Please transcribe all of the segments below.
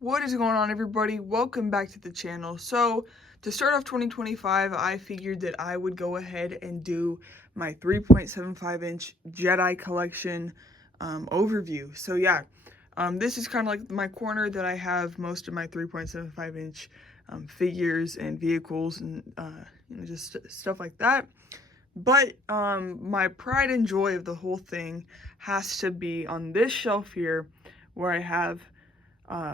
What is going on, everybody? Welcome back to the channel. So to start off 2025, I figured that I would go ahead and do my 3.75-inch Jedi collection overview. So yeah, this is kind of like my corner that I have most of my 3.75-inch figures and vehicles and just stuff like that. But my pride and joy of the whole thing has to be on this shelf here, where I have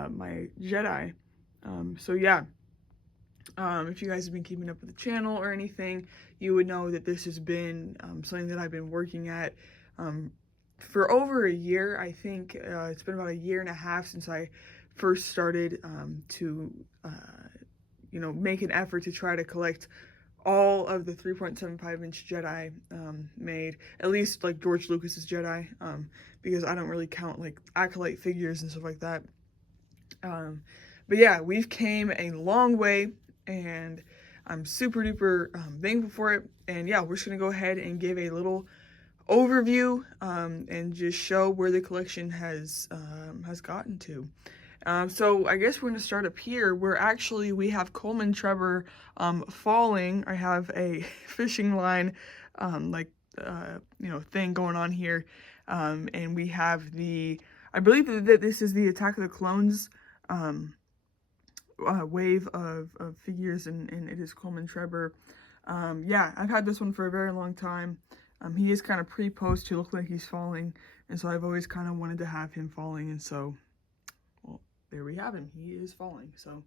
my Jedi. So yeah, if you guys have been keeping up with the channel or anything, you would know that this has been something that I've been working at for over a year. I think it's been about a year and a half since I first started to, make an effort to try to collect all of the 3.75-inch Jedi made, at least like George Lucas's Jedi, because I don't really count like Acolyte figures and stuff like that. But yeah, we've came a long way, and I'm super duper thankful for it. And yeah, we're just gonna go ahead and give a little overview and just show where the collection has gotten to. So I guess we're gonna start up here, where actually we have Coleman Trevor falling. I have a fishing line thing going on here, and we have I believe that this is the Attack of the Clones wave of figures, and it is Coleman Trevor. Yeah, I've had this one for a very long time. He is kind of pre-posed to look like he's falling, and so I've always kind of wanted to have him falling, and so, well, there we have him. He is falling, so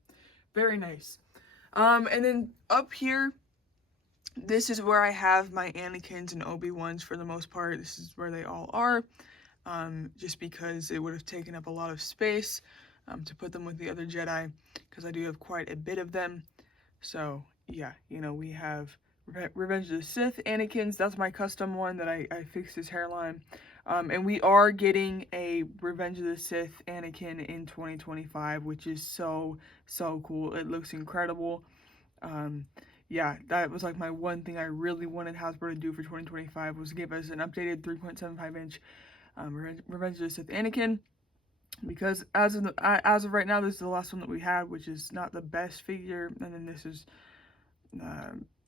very nice. And then up here, this is where I have my Anakins and Obi-Wans for the most part. This is where they all are, just because it would have taken up a lot of space to put them with the other Jedi, because I do have quite a bit of them. So yeah, we have Revenge of the Sith Anakins. That's my custom one that I fixed his hairline. And we are getting a Revenge of the Sith Anakin in 2025, which is so cool. It looks incredible. Yeah, that was like my one thing I really wanted Hasbro to do for 2025, was give us an updated 3.75-inch Revenge of the Sith Anakin. Because as of right now, this is the last one that we had, which is not the best figure. And then this is,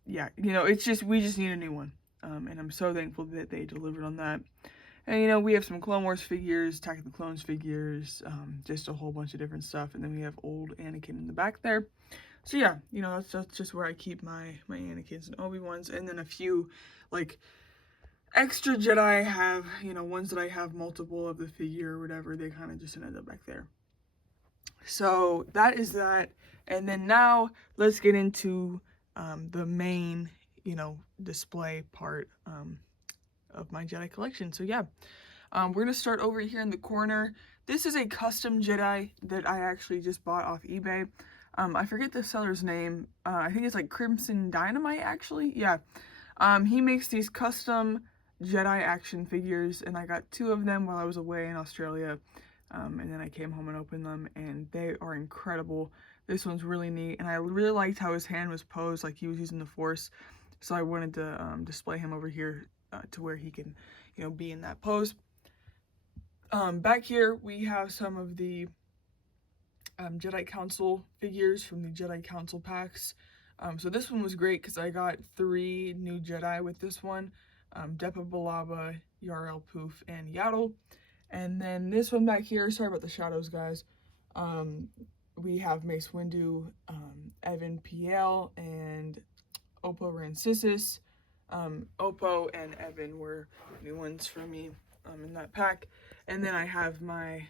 yeah, it's just, we just need a new one. And I'm so thankful that they delivered on that. And we have some Clone Wars figures, Attack of the Clones figures, just a whole bunch of different stuff. And then we have old Anakin in the back there. So yeah, that's just where I keep my Anakins and Obi-Wans. And then a few, like, extra Jedi have, ones that I have multiple of the figure or whatever, they kind of just ended up back there. So that is that. And then now let's get into the main, display part of my Jedi collection. So yeah, we're gonna start over here in the corner. This is a custom Jedi that I actually just bought off eBay. I forget the seller's name. I think it's like Crimson Dynamite, actually. Yeah. He makes these custom Jedi action figures, and I got 2 of them while I was away in Australia, and then I came home and opened them, and they are incredible. This one's really neat, and I really liked how his hand was posed, like he was using the Force, so I wanted to display him over here to where he can, be in that pose. Back here we have some of the Jedi Council figures from the Jedi Council packs. So this one was great because I got 3 new Jedi with this one. Depa Billaba, Yarl Poof, and Yaddle. And then this one back here, sorry about the shadows, guys. We have Mace Windu, Evan PL, and Oppo Rancisis. Oppo and Evan were new ones for me in that pack. And then I have my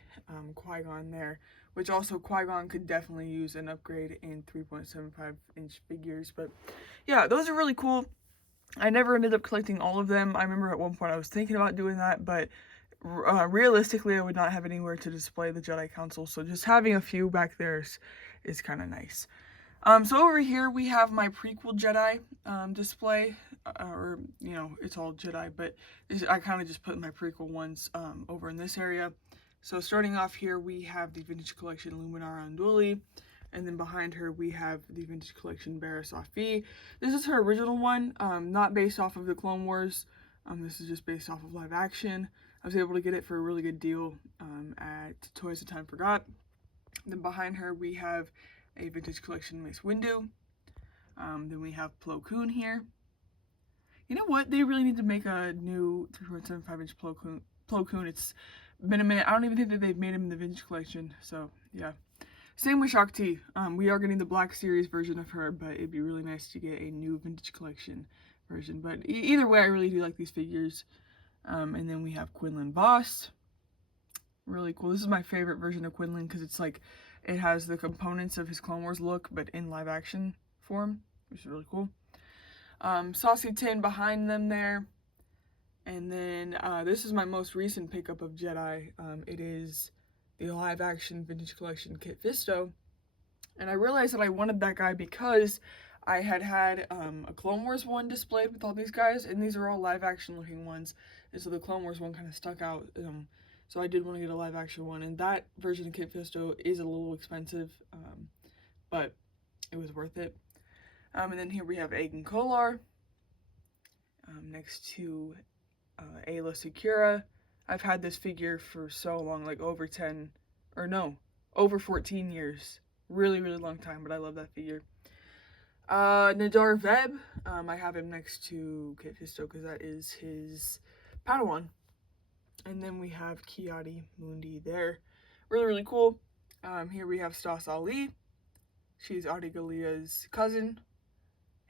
Qui-Gon there, which also Qui-Gon could definitely use an upgrade in 3.75-inch figures. But yeah, those are really cool. I never ended up collecting all of them. I remember at one point I was thinking about doing that, but realistically I would not have anywhere to display the Jedi Council, so just having a few back there is kind of nice. So over here we have my prequel Jedi display, or it's all Jedi, but I kind of just put my prequel ones over in this area. So starting off here we have the Vintage Collection Luminara Unduli. And then behind her, we have the Vintage Collection Barriss Offee. This is her original one, not based off of the Clone Wars. This is just based off of live action. I was able to get it for a really good deal at Toys That Time Forgot. Then behind her, we have a vintage collection Mace Windu. Then we have Plo Koon here. You know what? They really need to make a new 3.75-inch Plo Koon. It's been a minute. I don't even think that they've made him in the vintage collection. So, yeah. Same with Shaak Ti. We are getting the Black Series version of her, but it'd be really nice to get a new vintage collection version. But either way, I really do like these figures. And then we have Quinlan Vos. Really cool. This is my favorite version of Quinlan because it's like, it has the components of his Clone Wars look, but in live action form, which is really cool. Saucy Tin behind them there. And then this is my most recent pickup of Jedi. It is the live action vintage collection Kit Fisto. And I realized that I wanted that guy because I had a Clone Wars one displayed with all these guys, and these are all live action looking ones. And so the Clone Wars one kind of stuck out. So I did want to get a live action one, and that version of Kit Fisto is a little expensive, but it was worth it. And then here we have Agen Kolar, next to Ayla Secura. I've had this figure for so long, like over 14 years. Really, really long time, but I love that figure. Nadar Veb, I have him next to Kit Fisto because that is his Padawan. And then we have Kiadi Mundi there. Really, really cool. Here we have Stas Ali. She's Adi Galia's cousin.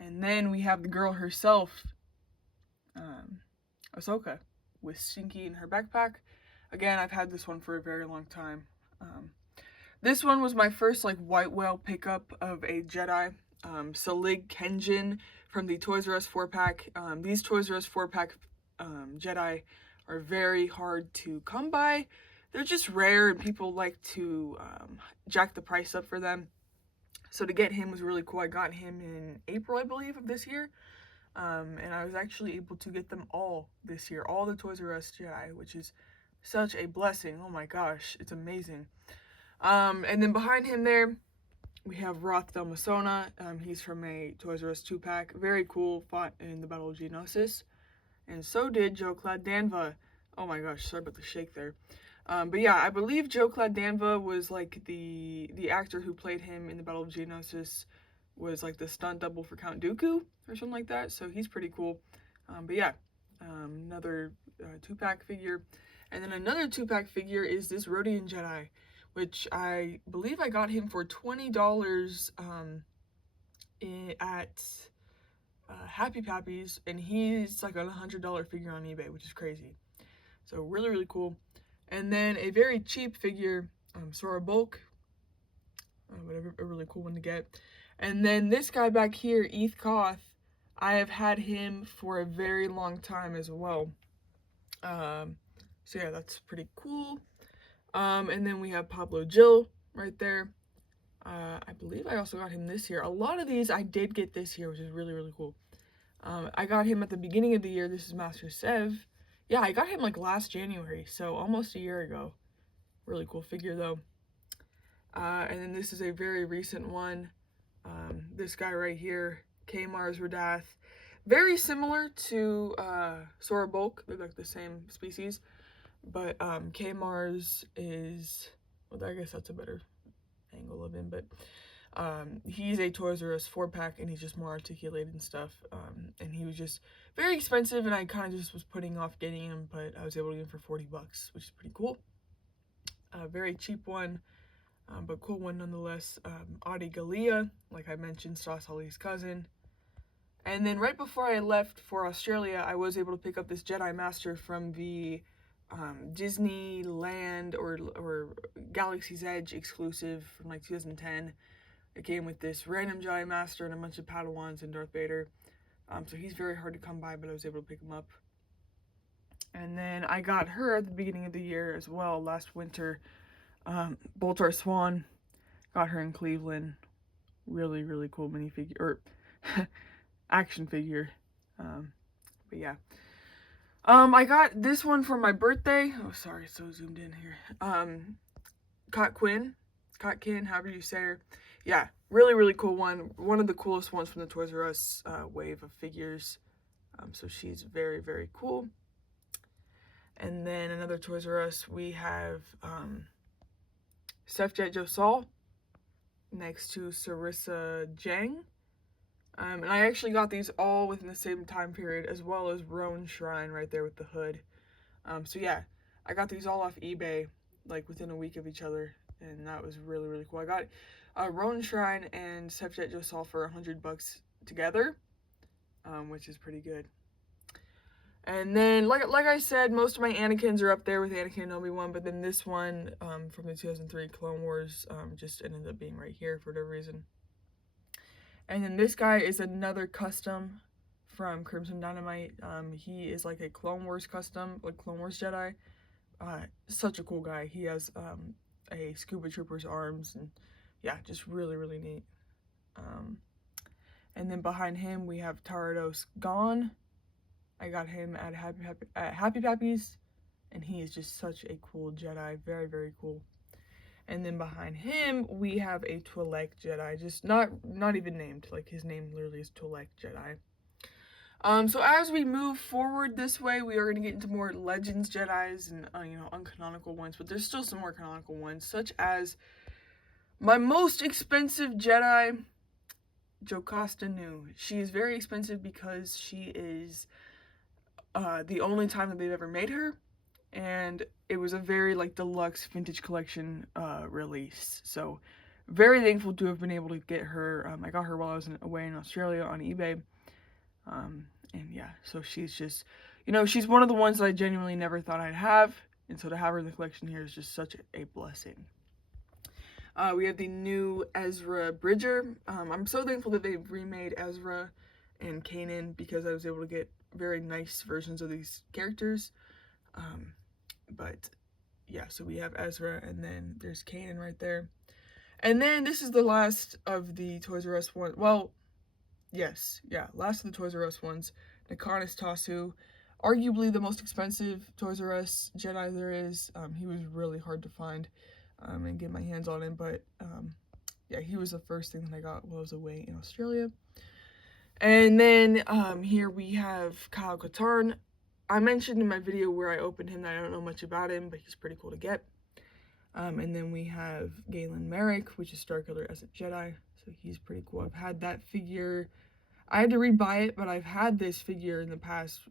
And then we have the girl herself, Ahsoka, with Stinky in her backpack. Again, I've had this one for a very long time. This one was my first like white whale pickup of a Jedi. Salig Kenjin from the Toys R Us 4-pack. These Toys R Us 4-pack Jedi are very hard to come by. They're just rare and people like to jack the price up for them. So to get him was really cool. I got him in April, I believe, of this year. And I was actually able to get them all this year. All the Toys R Us Jedi, which is such a blessing. Oh my gosh, it's amazing. And then behind him there, we have Roth Del Masona. He's from a Toys R Us 2-pack. Very cool, fought in the Battle of Geonosis. And so did Joe Clad Danva. Oh my gosh, sorry about the shake there. But yeah, I believe Joe Clad Danva was like the actor who played him in the Battle of Geonosis was like the stunt double for Count Dooku or something like that. So he's pretty cool. But yeah, another 2-pack figure. And then another 2-pack figure is this Rodian Jedi, which I believe I got him for $20 at Happy Pappy's, and he's like a $100 figure on eBay, which is crazy. So really, really cool. And then a very cheap figure, Sora Bulk, whatever, a really cool one to get. And then this guy back here, Eth Koth, I have had him for a very long time as well. So yeah, that's pretty cool. And then we have Pablo Jill right there. I believe I also got him this year. A lot of these I did get this year, which is really, really cool. I got him at the beginning of the year. This is Master Sev. Yeah, I got him like last January, so almost a year ago. Really cool figure though. And then this is a very recent one. This guy right here, K-Mars Radath. Very similar to Sora Bulk. They're like the same species. But K-Mars is, well, I guess that's a better angle of him, but he's a Toys R Us 4-pack and he's just more articulated and stuff. And he was just very expensive and I kind of just was putting off getting him, but I was able to get him for $40, which is pretty cool. Very cheap one, but cool one nonetheless. Adi Galia, like I mentioned, Stas Ali's cousin. And then right before I left for Australia, I was able to pick up this Jedi Master from the Disneyland or Galaxy's Edge exclusive from like 2010. It came with this random Jedi Master and a bunch of Padawans and Darth Vader. So he's very hard to come by, but I was able to pick him up. And then I got her at the beginning of the year as well, last winter. Boltar Swan, got her in Cleveland. Really, really cool minifigure, or action figure. But yeah. I got this one for my birthday. Oh, sorry, it's so zoomed in here. Kotkin, however you say her. Yeah, really, really cool one. One of the coolest ones from the Toys R Us wave of figures. So she's very, very cool. And then another Toys R Us, we have Sefjet Josal next to Sarissa Jang. And I actually got these all within the same time period, as well as Roan Shrine right there with the hood. So yeah, I got these all off eBay, like within a week of each other, and that was really, really cool. I got Roan Shrine and Sefjet Josal for $100 together, which is pretty good. And then, like I said, most of my Anakins are up there with Anakin and Obi-Wan, but then this one from the 2003 Clone Wars just ended up being right here for whatever reason. And then this guy is another custom from Crimson Dynamite. He is like a Clone Wars custom, like Clone Wars Jedi. Such a cool guy. He has a Scuba Trooper's arms, and yeah, just really, really neat. And then behind him we have Tarados Gone. I got him at Happy Pappy's, and he is just such a cool Jedi. Very, very cool. And then behind him we have a Twi'lek Jedi, just not even named. Like, his name literally is Twi'lek Jedi. So as we move forward this way, we are going to get into more Legends Jedis and uncanonical ones, but there's still some more canonical ones, such as my most expensive Jedi, Jocasta Nu. She is very expensive because she is the only time that they've ever made her, and it was a very like deluxe vintage collection release. So very thankful to have been able to get her. I got her while I was away in Australia on eBay. And yeah, so she's just, she's one of the ones that I genuinely never thought I'd have, and so to have her in the collection here is just such a blessing. We have the new Ezra Bridger. I'm so thankful that they've remade Ezra and Kanan, because I was able to get very nice versions of these characters. But yeah, so we have Ezra, and then there's Kanan right there. And then this is the last of the Toys R Us one. Well, yes, yeah, last of the Toys R Us ones. Nakanis Tasu, arguably the most expensive Toys R Us Jedi there is. He was really hard to find and get my hands on him, but yeah, he was the first thing that I got while I was away in Australia. And then here we have Kyle Katarn. I mentioned in my video where I opened him that I don't know much about him, but he's pretty cool to get. And then we have Galen Merrick, which is Starkiller as a Jedi, so he's pretty cool. I've had that figure. I had to rebuy it, but I've had this figure in the past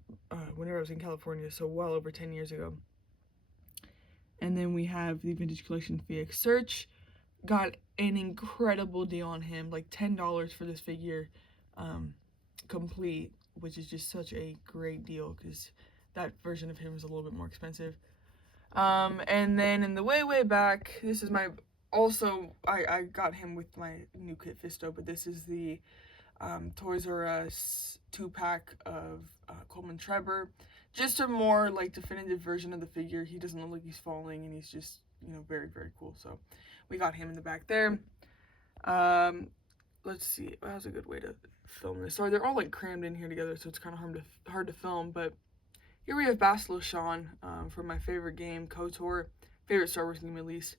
whenever I was in California, so well over 10 years ago. And then we have the Vintage Collection VX Search. Got an incredible deal on him, like $10 for this figure complete, which is just such a great deal because that version of him is a little bit more expensive. And then in the way back, this is my, also, I got him with my new Kit Fisto, but this is the Toys R Us 2-pack of Coleman Trebor. Just a more like definitive version of the figure. He doesn't look like he's falling, and he's just, very, very cool. So we got him in the back there. Let's see, that was a good way to film this. Sorry, they're all like crammed in here together, so it's kind of hard to film. But here we have Bastila Shan from my favorite game, KOTOR, favorite Star Wars game at least.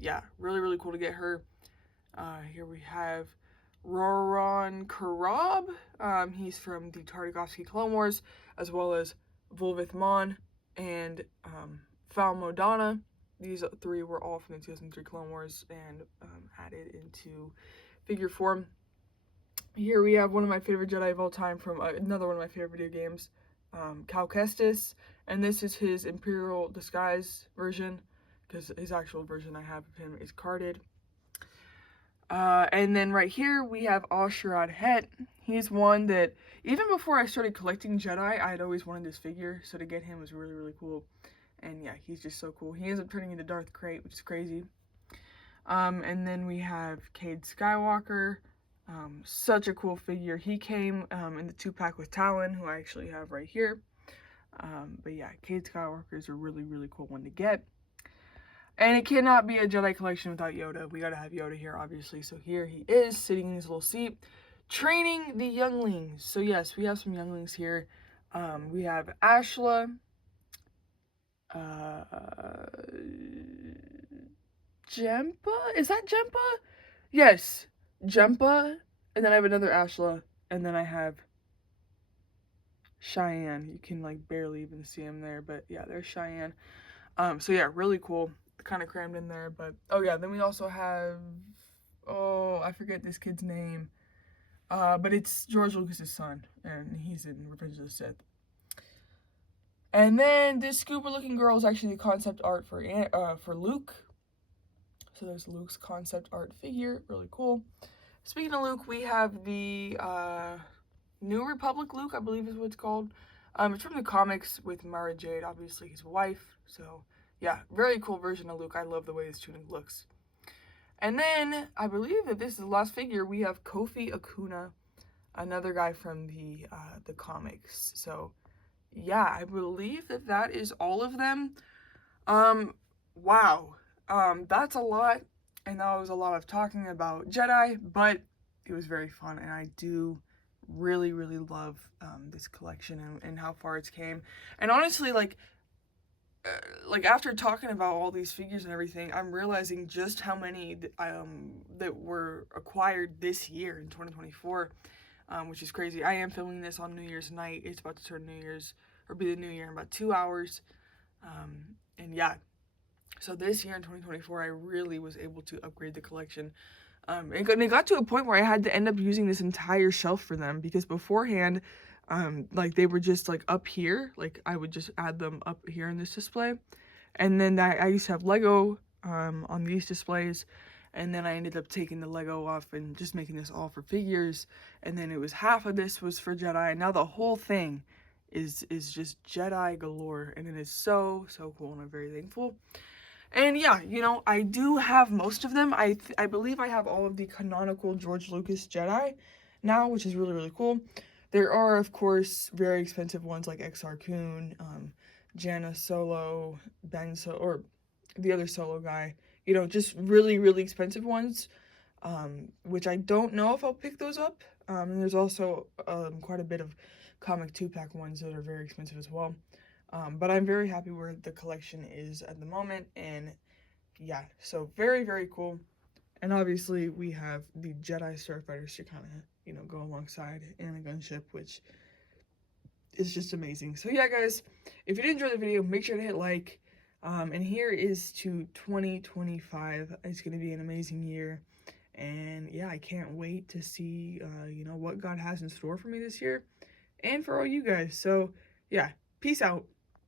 Yeah, really, really cool to get her. Here we have Roran Karab. He's from the Tartakovsky Clone Wars, as well as Volvith Mon and Fal Modana. These three were all from the 2003 Clone Wars and added into figure form. Here we have one of my favorite Jedi of all time from another one of my favorite video games, Cal Kestis, and this is his Imperial Disguise version, because his actual version I have of him is carded. And then right here we have Ashrad Het. He's one that, even before I started collecting Jedi, I had always wanted this figure, so to get him was really, really cool. And yeah, he's just so cool. He ends up turning into Darth Krayt, which is crazy. And then we have Cade Skywalker. Such a cool figure. He came in the 2-pack with Talon, who I actually have right here. But yeah, Cade Skywalker is a really, really cool one to get. And it cannot be a Jedi collection without Yoda. We gotta have Yoda here, obviously. So here he is, sitting in his little seat, training the younglings. So yes, we have some younglings here. We have Ashla, Jempa? Is that Jempa? Yes, Jempa. And then I have another Ashla. And then I have Cheyenne. You can like barely even see him there, but yeah, there's Cheyenne. So yeah, really cool. kind of crammed in there. But oh yeah, then we also have, oh, I forget this kid's name, but it's George Lucas's son, and he's in Revenge of the Sith. And then this scuba looking girl is actually the concept art for Luke. So there's Luke's concept art figure, really cool. Speaking of Luke, we have the New Republic Luke, I believe is what it's called. It's from the comics with Mara Jade, obviously his wife. So yeah, very cool version of Luke. I love the way his tunic looks. And then I believe that this is the last figure. We have Kofi Akuna, another guy from the comics. So yeah, I believe that that is all of them. Wow. That's a lot, and that was a lot of talking about Jedi, but it was very fun, and I do really, really love this collection and how far it's came. And honestly, like after talking about all these figures and everything, I'm realizing just how many that were acquired this year in 2024, which is crazy. I am filming this on New Year's night. It's about to turn New Year's, or be the New Year in about 2 hours. And yeah, so this year in 2024, I really was able to upgrade the collection. It got to a point where I had to end up using this entire shelf for them, because beforehand, like they were just like up here, like I would just add them up here in this display. And then I used to have Lego on these displays, and then I ended up taking the Lego off and just making this all for figures. And then it was half of this was for Jedi, and now the whole thing is just Jedi galore, and it is so cool, and I'm very thankful. And yeah, you know, I do have most of them. I believe I have all of the canonical George Lucas Jedi now, which is really cool. There are, of course, very expensive ones like Exar Kun, Janna Solo, Ben Solo, or the other Solo guy. You know, just really expensive ones, which I don't know if I'll pick those up. And there's also quite a bit of comic 2-pack ones that are very expensive as well. But I'm very happy where the collection is at the moment, and yeah, so very cool. And obviously we have the Jedi Starfighters to kind of, you know, go alongside in a gunship, which is just amazing. So yeah, guys, if you did enjoy the video, make sure to hit like. And here is to 2025. It's going to be an amazing year. And yeah, I can't wait to see, you know, what God has in store for me this year and for all you guys. So yeah, peace out.